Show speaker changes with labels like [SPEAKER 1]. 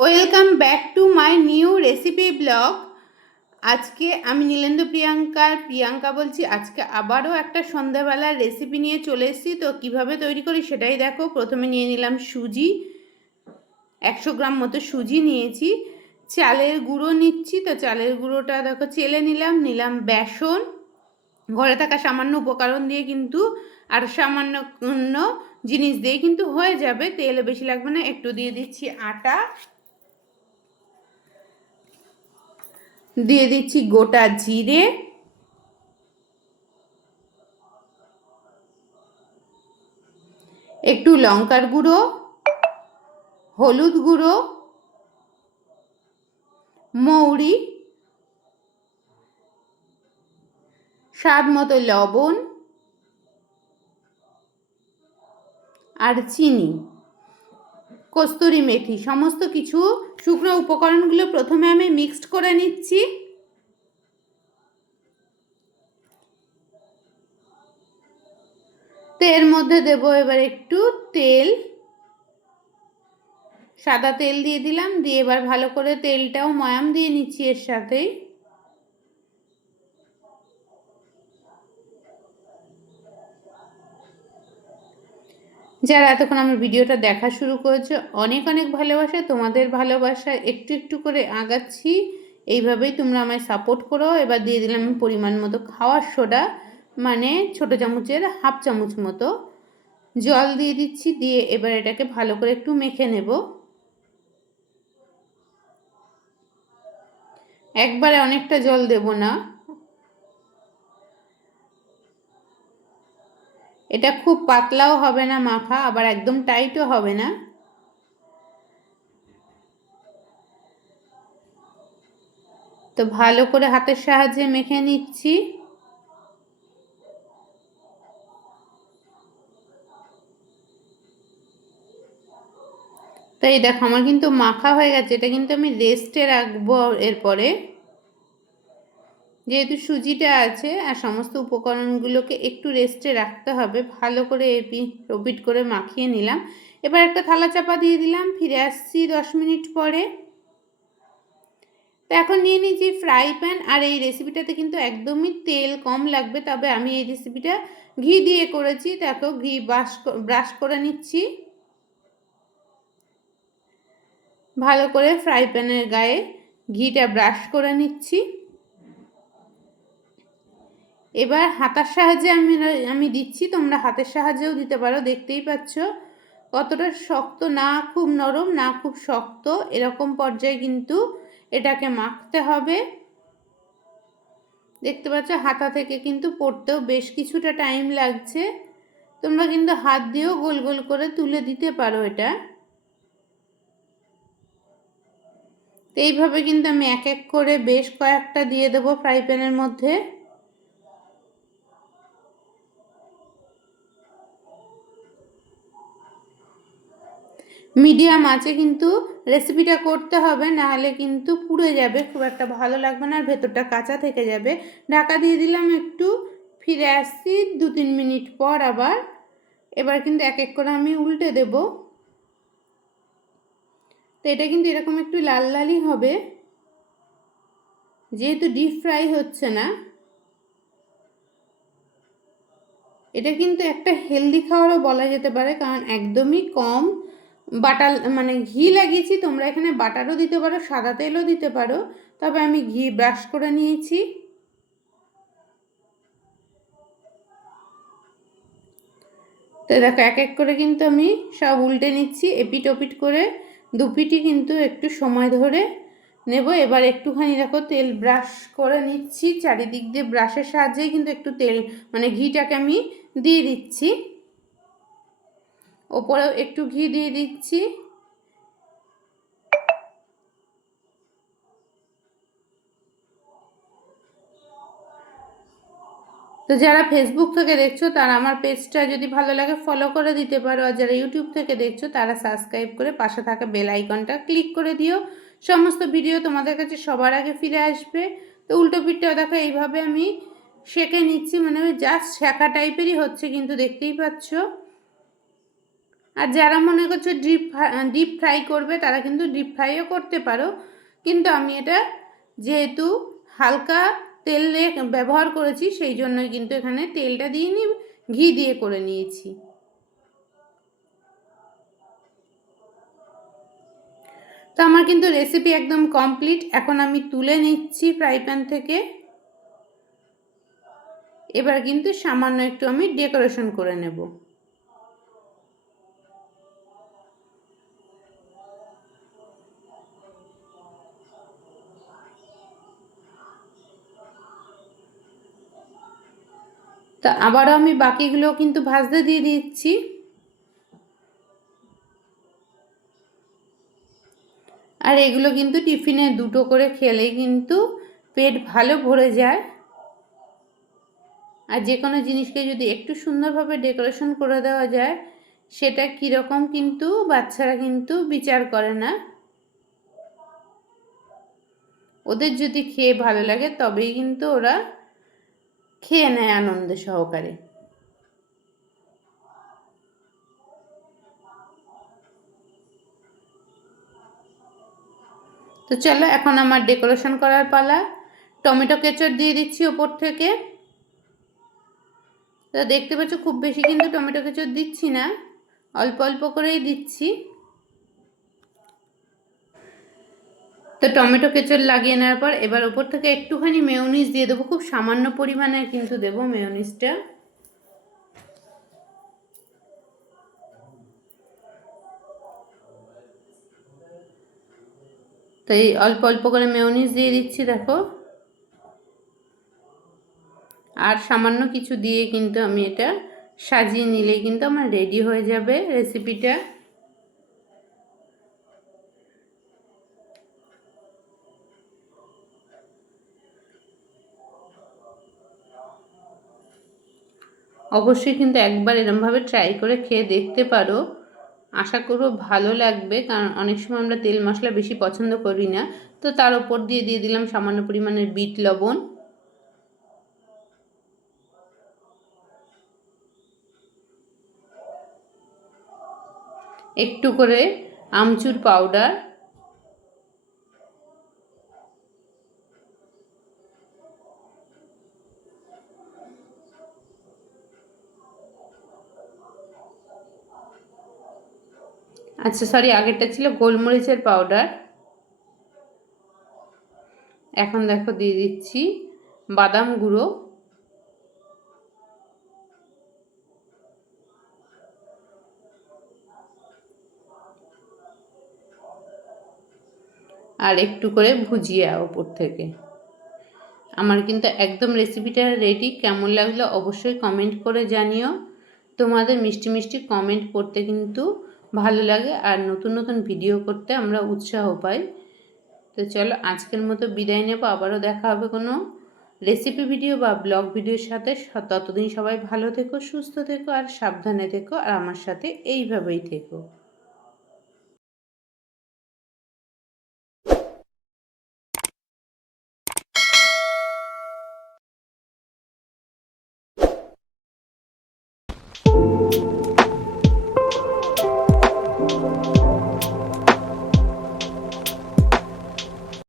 [SPEAKER 1] Welcome back to my new recipe blog. আজকে আমি নীলেন্দ্র প্রিয়াঙ্কার প্রিয়াঙ্কা বলছি, আজকে আবারও একটা সন্ধ্যাবেলার রেসিপি নিয়ে চলে এসেছি। তো কীভাবে তৈরি করি সেটাই দেখো। প্রথমে নিয়ে নিলাম সুজি। একশো গ্রাম মতো সুজি নিয়েছি। চালের গুঁড়ো নিচ্ছি। তো চালের গুঁড়োটা দেখো চেলে নিলাম। নিলাম বেসন। ঘরে থাকা সামান্য উপকরণ দিয়ে কিন্তু আর সামান্য জিনিস দিয়ে কিন্তু হয়ে যাবে। তেল বেশি লাগবে না। একটু দিয়ে দিচ্ছি আটা। দিয়ে দিচ্ছি গোটা জিরে। একটু লঙ্কার গুঁড়ো, হলুদ গুঁড়ো, মৌরি, স্বাদ মতো লবণ আর চিনি। কস্তুরি মেথি, সমস্ত কিছু শুকনো উপকরণগুলো প্রথমে আমি মিক্সড করে নিচ্ছি। তো এর মধ্যে দেব এবার একটু তেল। সাদা তেল দিয়ে দিলাম, দিয়ে এবার ভালো করে তেলটাও ময়াম দিয়ে নিচ্ছি এর সাথেই। যারা এতক্ষণ আমার ভিডিওটা দেখা শুরু করেছে, অনেক অনেক ভালোবাসা। তোমাদের ভালোবাসা একটু একটু করে আগাচ্ছি। এইভাবেই তোমরা আমায় সাপোর্ট করো। এবার দিয়ে দিলাম আমি পরিমাণ মতো খাওয়ার সোডা মানে ছোট চামচের হাফ চামচ মতো। জল দিয়ে দিচ্ছি, দিয়ে এবার এটাকে ভালো করে একটু মেখে নেব। একবারে অনেকটা জল দেব না। এটা খুব পাতলাও হবে না মাখা আবার একদম টাইটও হবে না। তো ভালো করে হাতের সাহায্যে মেখে নিচ্ছি। তো এই দেখো, আমার কিন্তু মাখা হয়ে গেছে, এটা কিন্তু আমি রেস্টে রাখব এরপরে। যেহেতু সুজিটা আছে, আর সমস্ত উপকরণগুলোকে একটু রেস্টে রাখতে হবে, ভালো করে এপি রপিট করে মাখিয়ে নিলাম। এবার একটা থালা চাপা দিয়ে দিলাম, ফিরে আসছি দশ মিনিট পরে। তো এখন নিয়ে নিয়েছি ফ্রাই প্যান, আর এই রেসিপিটাতে কিন্তু একদমই তেল কম লাগবে, তবে আমি এই রেসিপিটা ঘি দিয়ে করেছি। দেখো, ঘি ব্রাশ ব্রাশ করে নিচ্ছি। ভালো করে ফ্রাই প্যানের গায়ে ঘিটা ব্রাশ করে নিচ্ছি। এবার হাতার সাহায্যে আমি আমি দিচ্ছি, তোমরা হাতের সাহায্যেও দিতে পারো, দেখতেই পাচ্ছ। কতটা শক্ত, না খুব নরম, না খুব শক্ত, এরকম পর্যায়ে কিন্তু এটাকে মাখতে হবে। দেখতে পাচ্ছ, হাতা থেকে কিন্তু পড়তেও বেশ কিছুটা টাইম লাগছে। তোমরা কিন্তু হাত দিয়েও গোল গোল করে তুলে দিতে পারো এটা। তো এইভাবে কিন্তু আমি এক এক করে বেশ কয়েকটা দিয়ে দেবো ফ্রাই প্যানের মধ্যে। মিডিয়াম আছে, কিন্তু রেসিপিটা করতে হবে, নাহলে কিন্তু পুড়ে যাবে, খুব একটা ভালো লাগবে না, আর ভেতরটা কাঁচা থেকে যাবে। ঢাকা দিয়ে দিলাম একটু, ফিরে আসছি দু তিন মিনিট পর আবার। এবার কিন্তু এক এক করে আমি উল্টে দেব। তো এটা কিন্তু এরকম একটু লাল লালই হবে। যেহেতু ডিপ ফ্রাই হচ্ছে না, এটা কিন্তু একটা হেলদি খাবারও বলা যেতে পারে, কারণ একদমই কম বাটার মানে ঘি লাগিয়েছি, তোমরা এখানে বাটারও দিতে পারো, সাদা তেলও দিতে পারো, তবে আমি ঘি ব্রাশ করে নিয়েছি। তো দেখো, এক এক করে কিন্তু আমি সব উল্টে নিচ্ছি, এপিট ওপিট করে দুপিটি কিন্তু একটু সময় ধরে নেব। এবার একটুখানি দেখো, তেল ব্রাশ করে নিচ্ছি, চারিদিক দিয়ে ব্রাশের সাহায্যেই কিন্তু একটু তেল মানে ঘিটাকে আমি দিয়ে দিচ্ছি। ওপরেও একটু ঘি দিয়ে দিচ্ছি। তো যারা ফেসবুক থেকে দেখছ, তারা আমার পেজটা যদি ভালো লাগে ফলো করে দিতে পারো। আর যারা ইউটিউব থেকে দেখছ, তারা সাবস্ক্রাইব করে পাশে থাকা বেল আইকনটা ক্লিক করে দিও। সমস্ত ভিডিও তোমাদের কাছে সবার আগে ফিরে আসবে। তো উল্টো পিঠটা দেখো, এইভাবে আমি সেঁকে নিচ্ছি। মানে জাস্ট শেখা টাইপেরই হচ্ছে, কিন্তু দেখতেই পাচ্ছ। আর যারা মনে করছ ডিপ ডিপ ফ্রাই করবে, তারা কিন্তু ডিপ ফ্রাইও করতে পারো। কিন্তু আমি এটা যেহেতু হালকা তেল ব্যবহার করেছি, সেই জন্যই কিন্তু এখানে তেলটা দিয়ে নি ঘি দিয়ে করে নিয়েছি। তো আমার কিন্তু রেসিপি একদম কমপ্লিট এখন আমি তুলে নিচ্ছি ফ্রাই প্যান থেকে। এবার কিন্তু সামান্য একটু আমি ডেকোরেশন করে নেব। তা আবারও আমি বাকিগুলো কিন্তু ভাজতে দিয়ে দিচ্ছি। আর এগুলো কিন্তু টিফিনে দুটো করে খেলে কিন্তু পেট ভালো ভরে যায়। আর যে কোনো জিনিসকে যদি একটু সুন্দরভাবে ডেকোরেশন করে দেওয়া যায়, সেটা কীরকম কিন্তু বাচ্চারা কিন্তু বিচার করে না। ওদের যদি খেয়ে ভালো লাগে, তবেই কিন্তু ওরা খেয়ে নেয় আনন্দ সহকারে। তো চলো, এখন আমার ডেকোরেশন করার পালা। টমেটো কেচর দিয়ে দিচ্ছি ওপর থেকে। তো দেখতে পাচ্ছ, খুব বেশি কিন্তু টমেটো কেচর দিচ্ছি না। অল্প অল্প করেই দিচ্ছি। তো টমেটো কেচর লাগিয়ে নেওয়ার পর এবার ওপর থেকে একটুখানি মেয়নিজ দিয়ে দেবো। খুব সামান্য পরিমাণে কিন্তু দেবো মেয়নিজটা। তো এই অল্প অল্প করে মেয়নিজ দিয়ে দিচ্ছি, দেখো। আর সামান্য কিছু দিয়ে কিন্তু আমি এটা সাজিয়ে নিলেই কিন্তু আমার রেডি হয়ে যাবে রেসিপিটা। অবশ্যই কিন্তু একবার এরমভাবে ট্রাই করে খেয়ে দেখতে পারো। আশা করব ভালো লাগবে, কারণ অনেক সময় আমরা তেল মশলা বেশি পছন্দ করি না। তো তার ওপর দিয়ে দিয়ে দিলাম সামান্য পরিমাণের বিট লবণ। একটু করে আমচুর পাউডার আচ্ছা সরি আগেরটা ছিল গোলমরিচের পাউডার এখন দেখো দিয়ে দিচ্ছি বাদাম গুঁড়ো। আর একটু করে ভুজিয়া ওপর থেকে। আমার কিন্তু একদম রেসিপিটা রেডি কেমন লাগল অবশ্যই কমেন্ট করে জানিও। তোমাদের মিষ্টি মিষ্টি কমেন্ট করতে কিন্তু ভালো লাগে আর নতুন নতুন ভিডিও করতে আমরা উৎসাহ পাই। তো চলো আজকের মতো বিদায় নেব, আবারও দেখা হবে কোনো রেসিপি ভিডিও বা ব্লগ ভিডিওর সাথে। ততদিন সবাই ভালো থেকো, সুস্থ থেকো আর সাবধানে থেকো আর আমার সাথে এইভাবেই থেকো।